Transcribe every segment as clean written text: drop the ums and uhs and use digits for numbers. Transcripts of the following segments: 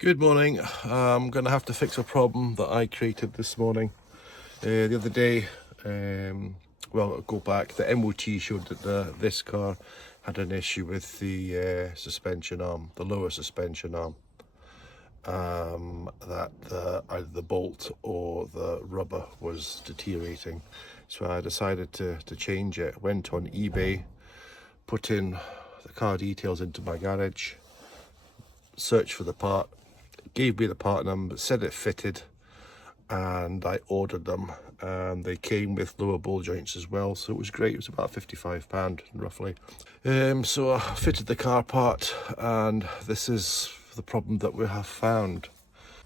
Good morning. I'm going to have to fix a problem that I created this morning. The other day, well, I'll go back, the MOT showed that this car had an issue with the suspension arm, the lower suspension arm. That either the bolt or the rubber was deteriorating. So I decided to change it. Went on eBay, put in the car details into my garage, searched for the part, gave me the part number, said it fitted, and I ordered them. They came with lower ball joints as well, so it was great. It was about £55 roughly. So I fitted the car part, and this is the problem that we have found.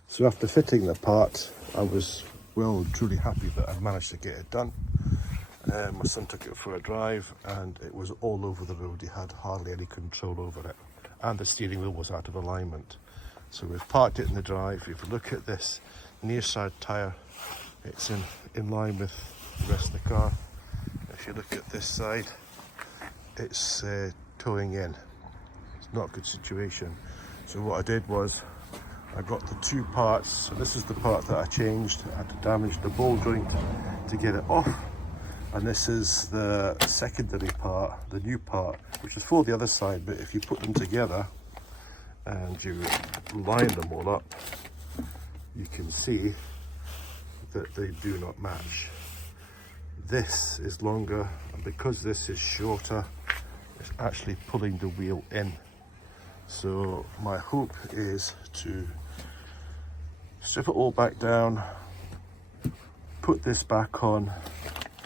So after fitting the part, I was well and truly happy that I managed to get it done. My son took it for a drive and it was all over the road. He had hardly any control over it, and the steering wheel was out of alignment. So we've parked it in the drive. If you look at this near side tyre, it's in line with the rest of the car. If you look at this side, it's towing in. It's not a good situation. So what I did was I got the two parts. So this is the part that I changed. I had to damage the ball joint to get it off. And this is the secondary part, the new part, which is for the other side. But if you put them together and you line them all up, you can see that they do not match. This is longer, and because this is shorter, it's actually pulling the wheel in. So my hope is to strip it all back down, put this back on,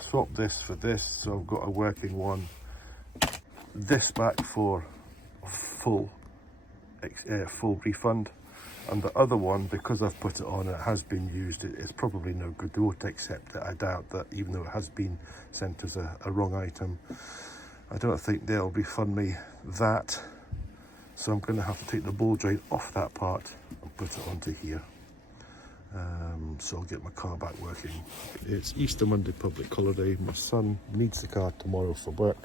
swap this for this, so I've got a working one, this back for full refund, and the other one, because I've put it on, it has been used, it's probably no good. They won't accept it. I doubt that, even though it has been sent as a wrong item. I don't think they'll refund me that, so I'm going to have to take the ball joint off that part and put it onto here. So I'll get my car back working. It's Easter Monday, public holiday. My son needs the car tomorrow for work,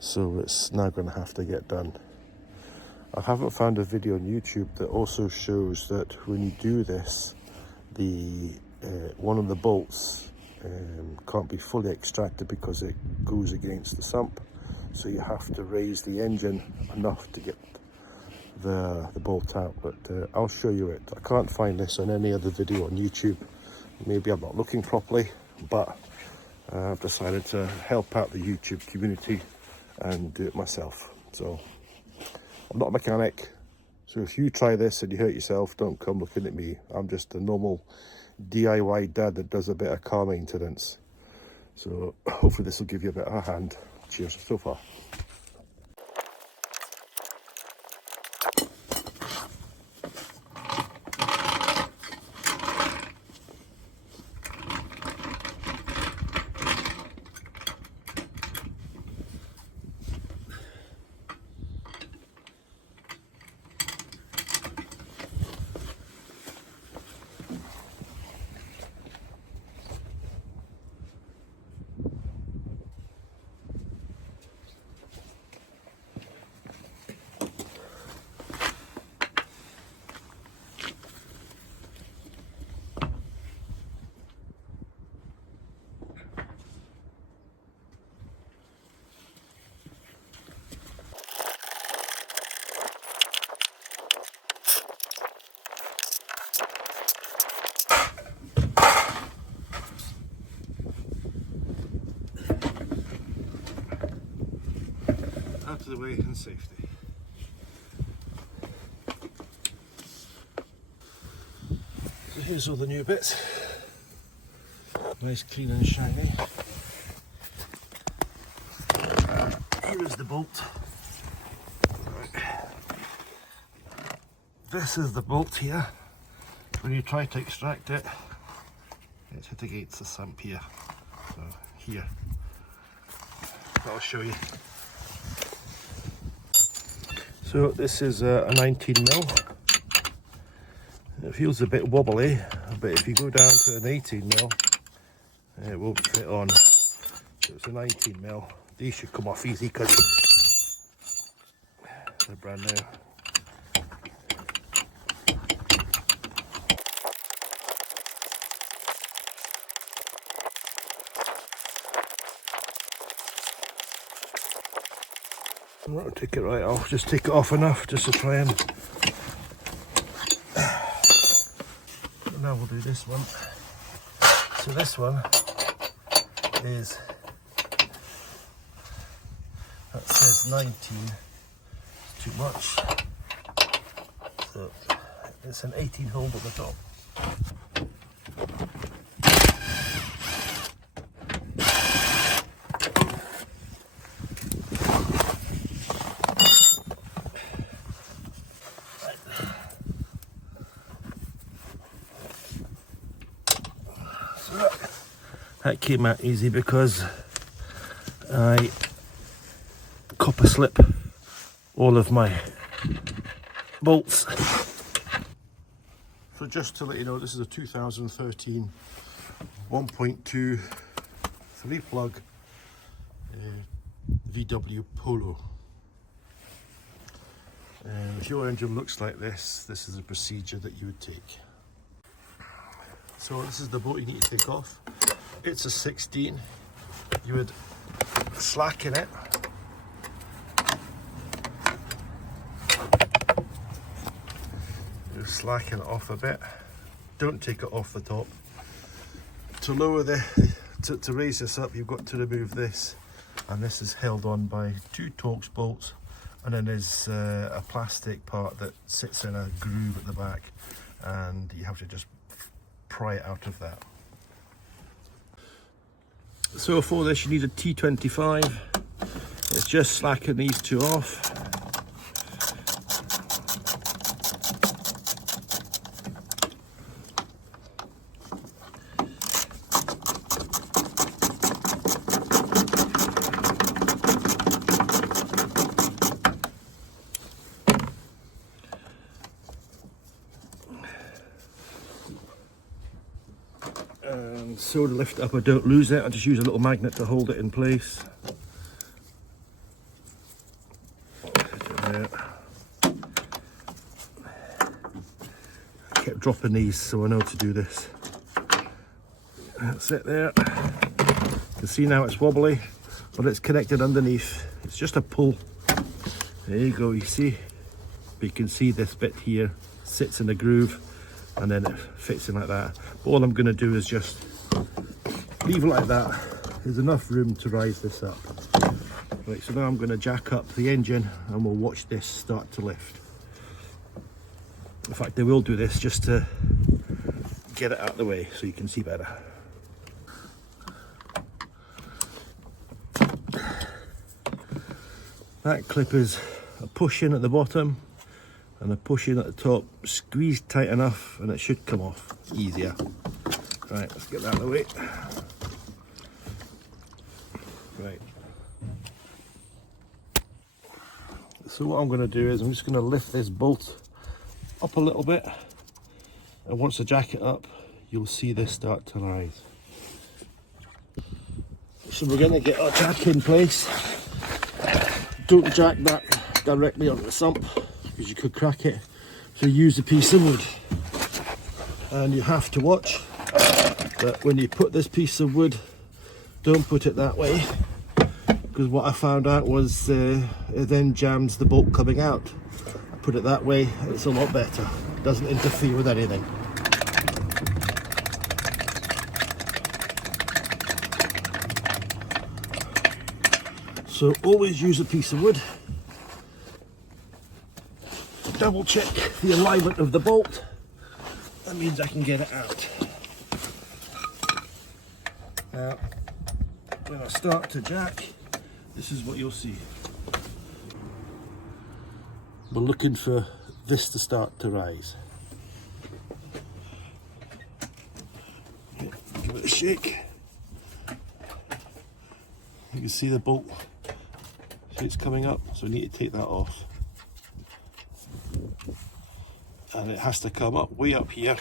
so it's now going to have to get done. I haven't found a video on YouTube that also shows that when you do this, the one of the bolts can't be fully extracted because it goes against the sump, so you have to raise the engine enough to get the bolt out. But I'll show you it. I can't find this on any other video on YouTube. Maybe I'm not looking properly, but I've decided to help out the YouTube community and do it myself. So I'm not a mechanic, so if you try this and you hurt yourself, don't come looking at me. I'm just a normal DIY dad that does a bit of car maintenance. So hopefully this will give you a bit of a hand. Cheers so far. Out of the way and safety. So here's all the new bits. Nice, clean and shiny. Here is the bolt. This is the bolt here. When you try to extract it, it's hit against the sump here. So here, I'll show you. So this is a 19mm. It feels a bit wobbly, but if you go down to an 18mm, it won't fit on. So it's a 19mm. These should come off easy because they're brand new. I'm not going to take it right off, just take it off enough just to try and... Now we'll do this one. So this one is, that says 19, it's too much. So it's an 18 hole at the top. That came out easy because I copper slip all of my bolts. So just to let you know, this is a 2013 1.2 3-plug VW Polo. And if your engine looks like this is the procedure that you would take. So this is the bolt you need to take off. It's a 16. You would slacken it. You slacken it off a bit. Don't take it off the top. To lower to raise this up, you've got to remove this, and this is held on by 2 Torx bolts, and then there's a plastic part that sits in a groove at the back, and you have to just pry it out of that. So for this you need a T25. Let's just slacken these 2 off. And so to lift it up, I don't lose it, I just use a little magnet to hold it in place. I kept dropping these so I know to do this. That's it there. You can see now it's wobbly, but it's connected underneath. It's just a pull. There you go, you see? But you can see this bit here sits in the groove, and then it fits in like that. But all I'm going to do is just leave it like that. There's enough room to rise this up. Right, so now I'm going to jack up the engine and we'll watch this start to lift. In fact, I will do this just to get it out of the way so you can see better. That clip is a push in at the bottom and a push in at the top. Squeeze tight enough and it should come off easier. Right, let's get that out of the way. Right. So what I'm going to do is I'm just going to lift this bolt up a little bit, and once I jack it up you'll see this start to rise. So we're going to get our jack in place. Don't jack that directly onto the sump because you could crack it, so use a piece of wood. And you have to watch that when you put this piece of wood, don't put it that way, because what I found out was it then jams the bolt coming out. Put it that way, it's a lot better. It doesn't interfere with anything. So always use a piece of wood. Double check the alignment of the bolt. That means I can get it out. Now, when I start to jack, this is what you'll see. We're looking for this to start to rise. Give it a shake. You can see the bolt. See it's coming up, so we need to take that off. And it has to come up way up here.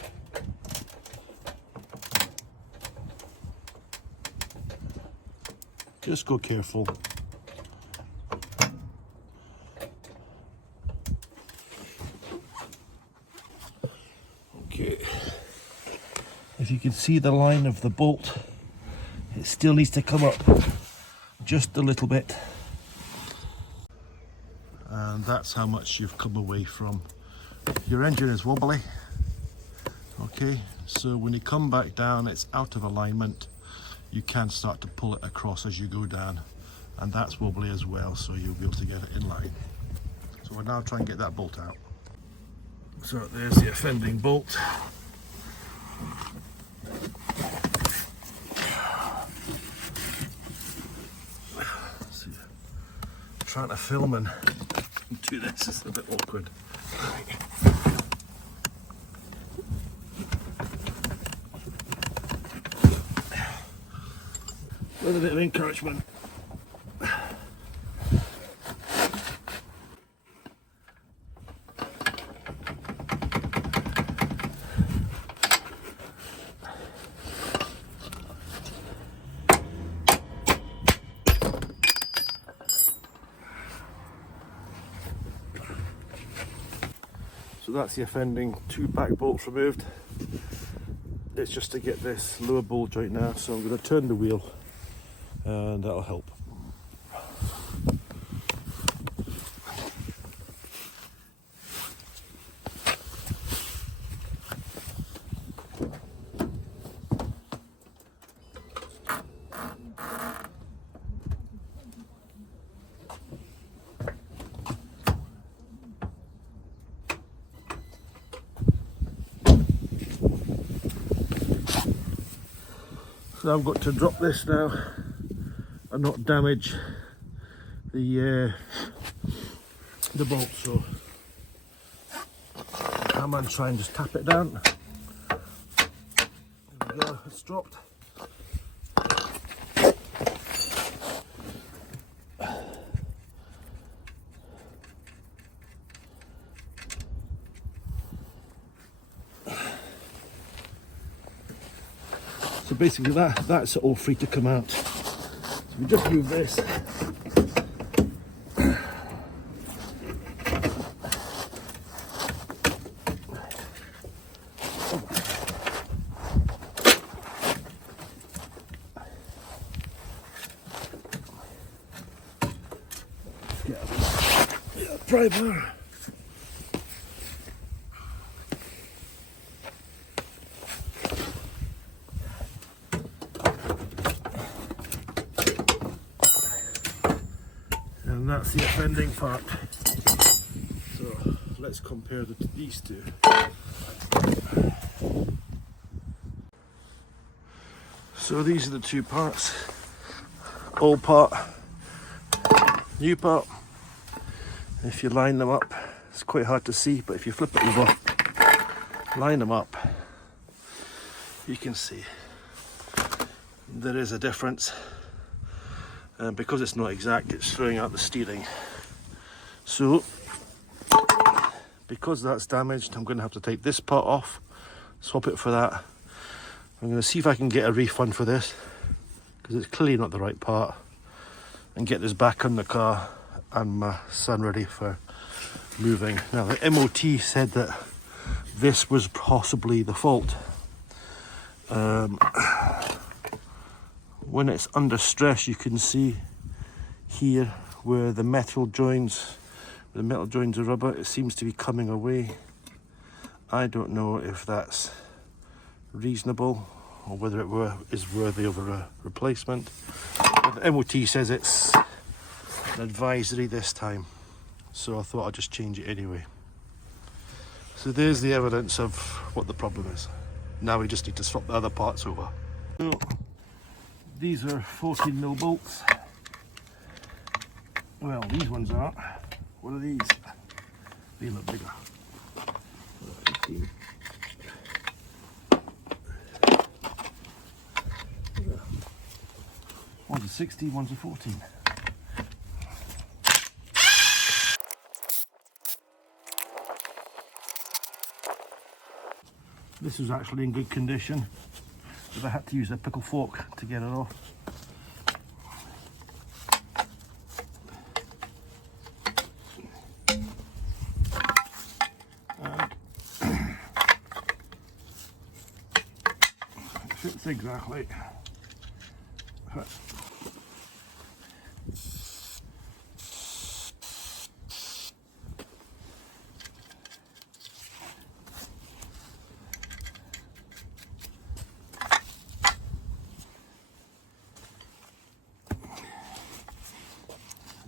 Just go careful. Okay. If you can see the line of the bolt, it still needs to come up just a little bit. that's how much you've come away from. Your engine is wobbly, okay, so when you come back down it's out of alignment. You can start to pull it across as you go down, and that's wobbly as well, so you'll be able to get it in line. So we'll now try and get that bolt out. So there's the offending bolt. See, trying to film and do this is a bit awkward. With a bit of encouragement. So that's the offending 2 back bolts removed. It's just to get this lower ball joint now, so I'm going to turn the wheel and that'll help. So I've got to drop this now and not damage the bolt. So I'm going to try and just tap it down. There we go, it's dropped. So basically that's all free to come out. So we just move this. Get a pry bar. And that's the offending part. So let's compare these two. So these are the two parts. Old part, new part. If you line them up, it's quite hard to see, but if you flip it over, line them up, you can see there is a difference. And because it's not exact, it's throwing out the steering. So because that's damaged, I'm going to have to take this part off, swap it for that. I'm going to see if I can get a refund for this, because it's clearly not the right part, and get this back on the car and my son ready for moving. Now the MOT said that this was possibly the fault. When it's under stress, you can see here where the metal joins are rubber, it seems to be coming away. I don't know if that's reasonable or whether it is worthy of a replacement. But the MOT says it's an advisory this time, so I thought I'd just change it anyway. So there's the evidence of what the problem is. Now we just need to swap the other parts over. So, these are 14mm bolts. Well, these ones are. What are these? They look bigger. 15. One's a 60, one's a 14. This was actually in good condition, but I had to use a pickle fork to get it off. It fits exactly.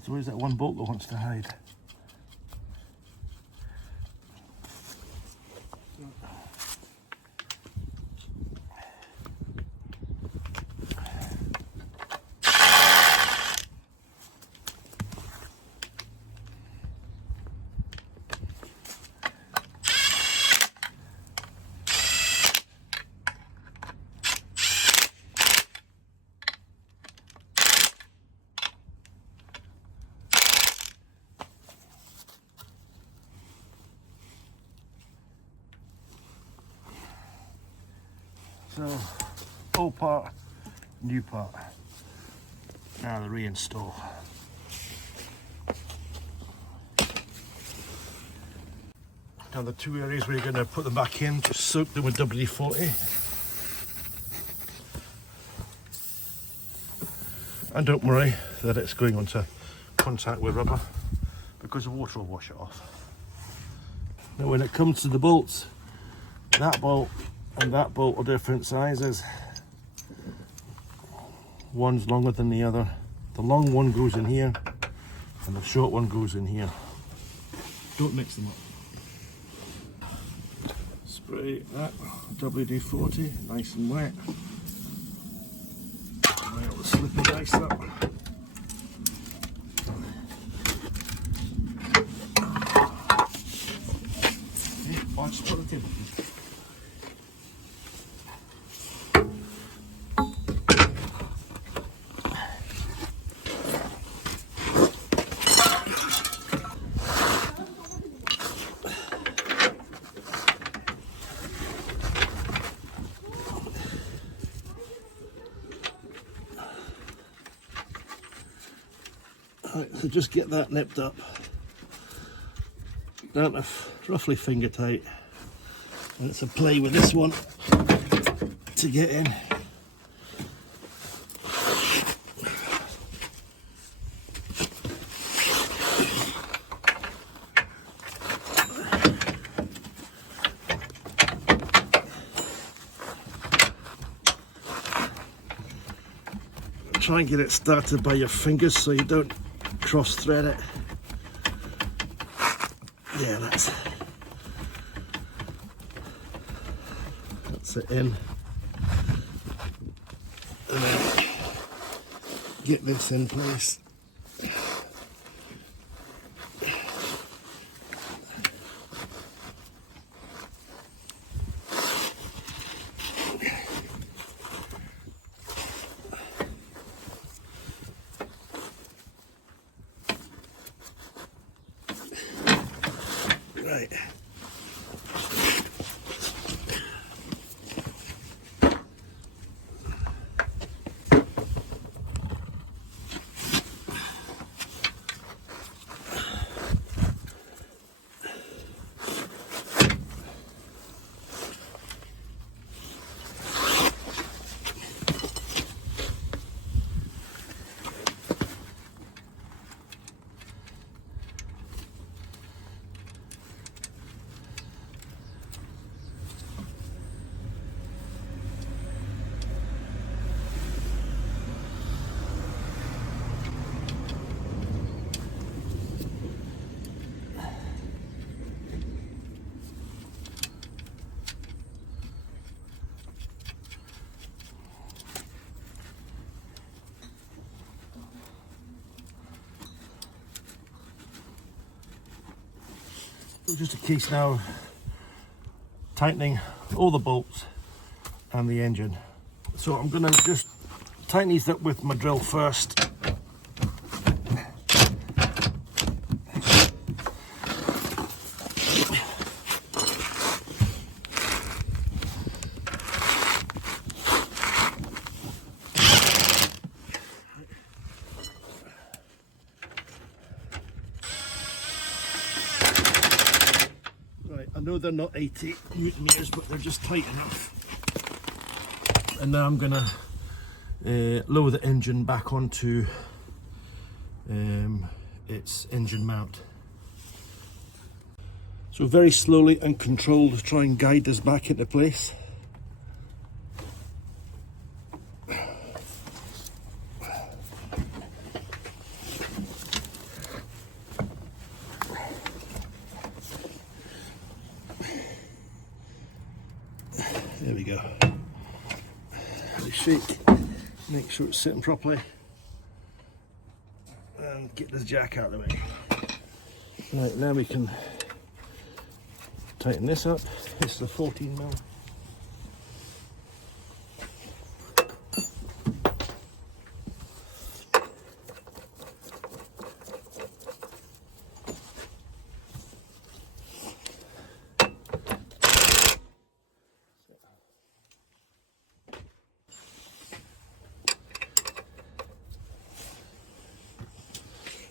So where's that one bolt that wants to hide? So, old part, new part. Now the reinstall. Now the two areas where you're going to put them back in, just soak them with WD-40. And don't worry that it's going onto contact with rubber, because the water will wash it off. Now when it comes to the bolts, that bolt and that bolt are different sizes. One's longer than the other. The long one goes in here and the short one goes in here. Don't mix them up. Spray that WD-40 nice and wet. Right, the slipper dice up. I'll just put the table. Right, so just get that nipped up down to roughly finger tight, and it's a play with this one to get in. Try and get it started by your fingers so you don't cross thread it. Yeah, that's it in. And then get this in place. Right. Just a case now tightening all the bolts and the engine. So I'm going to just tighten these up with my drill first. I know they're not 80 newton meters, but they're just tight enough. And now I'm going to lower the engine back onto its engine mount. So very slowly and controlled, try and guide this back into place. There we go. Shake, make sure it's sitting properly, and get this jack out of the way. Right, now we can tighten this up. This is a 14mm.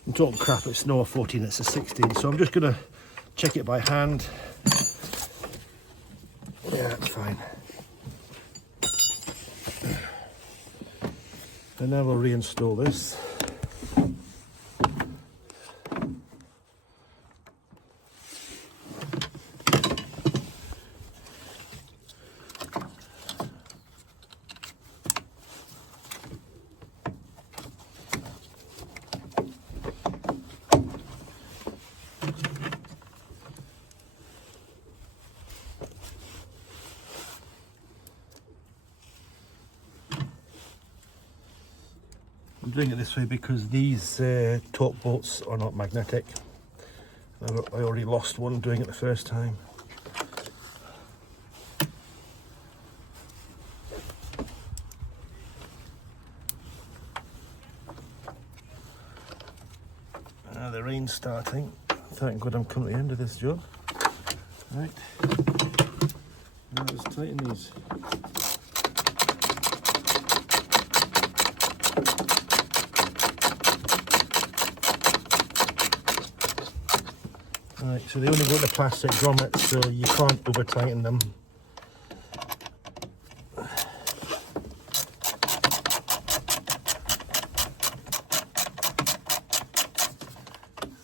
I'm talking crap, it's not a 14, it's a 16, so I'm just going to check it by hand. Yeah, that's fine. And now we'll reinstall this. I'm doing it this way because these torque bolts are not magnetic. I already lost one doing it the first time. The rain's starting. Thank God I'm coming to the end of this job. Right, now let's tighten these. Right, so they only go into plastic grommets, so you can't over tighten them.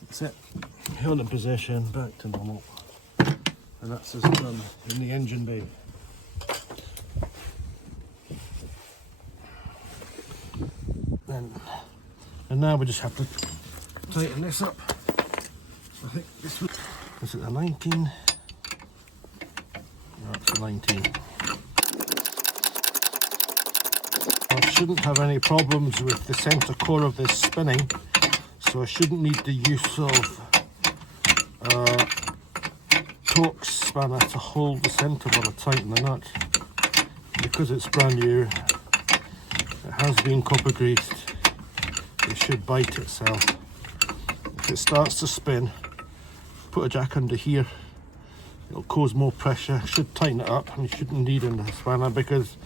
That's it. Held in position, back to normal. And that's us done in the engine bay. And now we just have to tighten this up. I think this was, is it a 19? No, it's a 19. I shouldn't have any problems with the centre core of this spinning, so I shouldn't need the use of torque spanner to hold the centre while I tighten the nut. Because it's brand new, it has been copper greased, it should bite itself. If it starts to spin, put a jack under here, it'll cause more pressure, should tighten it up, and you shouldn't need a spanner because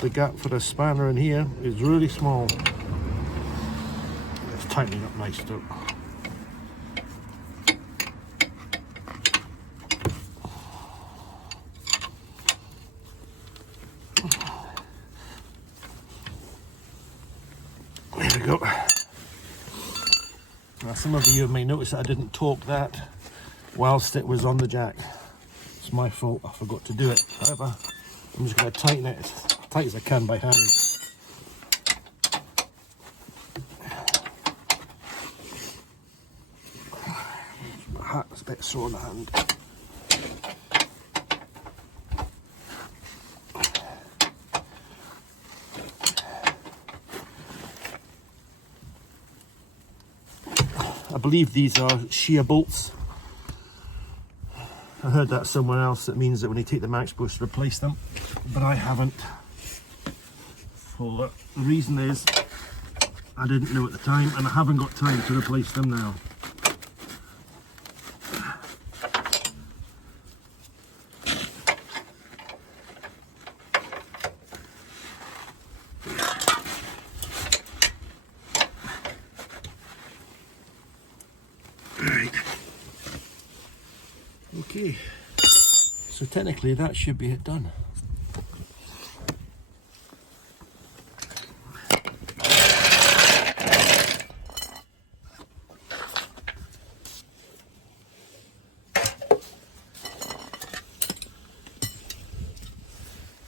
the gap for the spanner in here is really small. It's tightening up nice though. There we go. Now, some of you may notice that I didn't torque that whilst it was on the jack. It's my fault, I forgot to do it. However, I'm just going to tighten it as tight as I can by hand. My hat's a bit sore on the hand. I believe these are shear bolts. I heard that somewhere else, that means that when you take them out, you're supposed to replace them, but I haven't. The reason is I didn't know at the time, and I haven't got time to replace them now. Right. Okay. So technically that should be it done.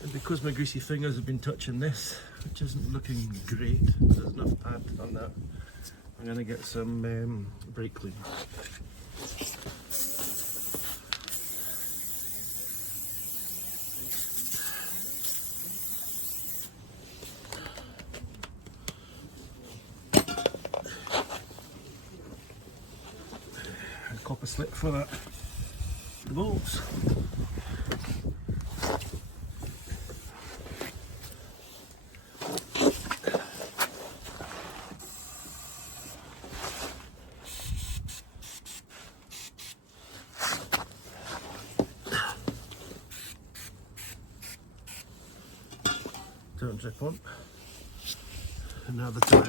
And because my greasy fingers have been touching this, which isn't looking great, there's enough pad on that, I'm going to get some brake clean. clip for the bolts. Don't drip on. And now the tyre.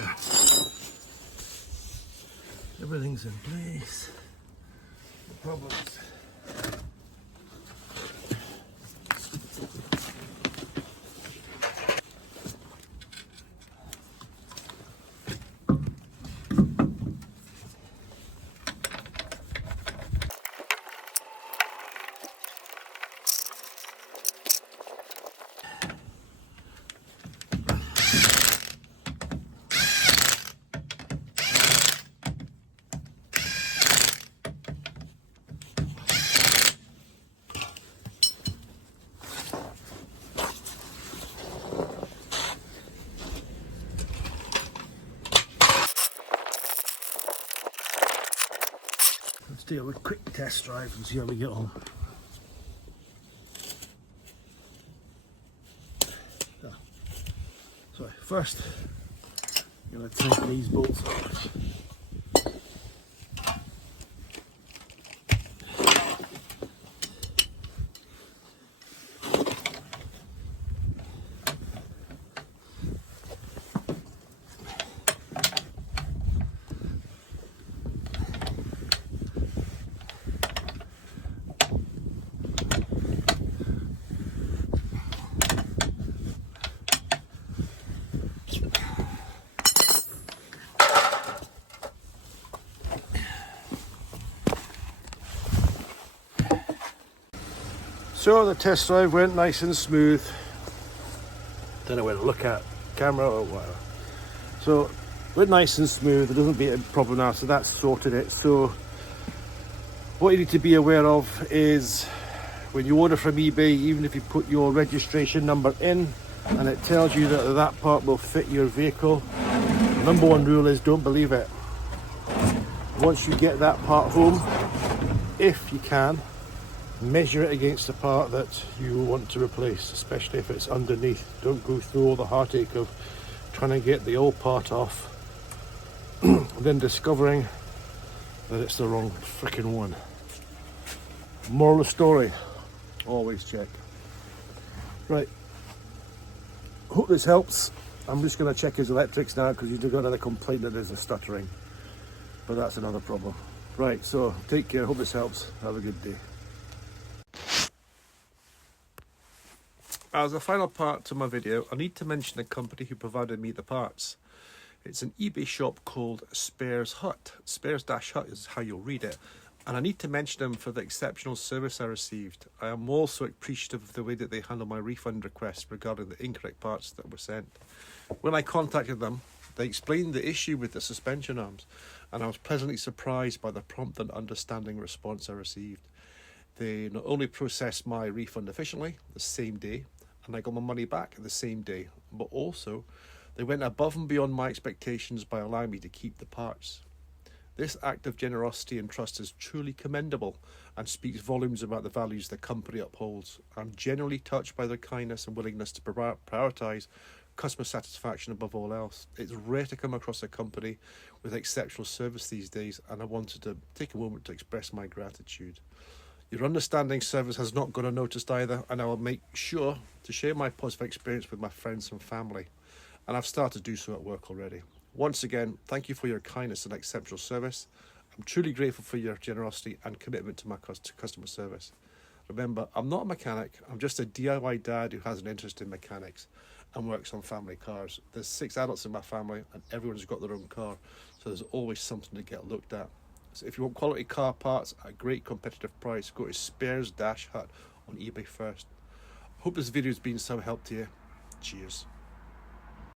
Everything's in place. No problems. Let's do a quick test drive and see how we get on. So first, I'm going to take these bolts off. So the test drive went nice and smooth. Then I went to look at camera or whatever. So went nice and smooth. There doesn't be a problem now, so that's sorted it. So what you need to be aware of is when you order from eBay, even if you put your registration number in and it tells you that that part will fit your vehicle, the number one rule is don't believe it. Once you get that part home, if you can, measure it against the part that you want to replace, especially if it's underneath. Don't go through all the heartache of trying to get the old part off and then discovering that it's the wrong freaking one. Moral of the story, always check. Right, hope this helps. I'm just going to check his electrics now because you've got another complaint that there's a stuttering, but that's another problem. Right, so take care, hope this helps, have a good day. As a final part to my video, I need to mention the company who provided me the parts. It's an eBay shop called Spares Hut. Spares-Hut is how you'll read it. And I need to mention them for the exceptional service I received. I am also appreciative of the way that they handled my refund request regarding the incorrect parts that were sent. When I contacted them, they explained the issue with the suspension arms, and I was pleasantly surprised by the prompt and understanding response I received. They not only processed my refund efficiently the same day, and I got my money back the same day, but also they went above and beyond my expectations by allowing me to keep the parts. This act of generosity and trust is truly commendable and speaks volumes about the values the company upholds. I'm genuinely touched by their kindness and willingness to prioritise customer satisfaction above all else. It's rare to come across a company with exceptional service these days, and I wanted to take a moment to express my gratitude. Your understanding service has not gone unnoticed either, and I will make sure to share my positive experience with my friends and family. And I've started to do so at work already. Once again, thank you for your kindness and exceptional service. I'm truly grateful for your generosity and commitment to my customer service. Remember, I'm not a mechanic. I'm just a DIY dad who has an interest in mechanics and works on family cars. There's 6 adults in my family and everyone's got their own car, so there's always something to get looked at. So if you want quality car parts at a great competitive price, go to Spares-Hut on eBay first. Hope this video has been some help to you. Cheers.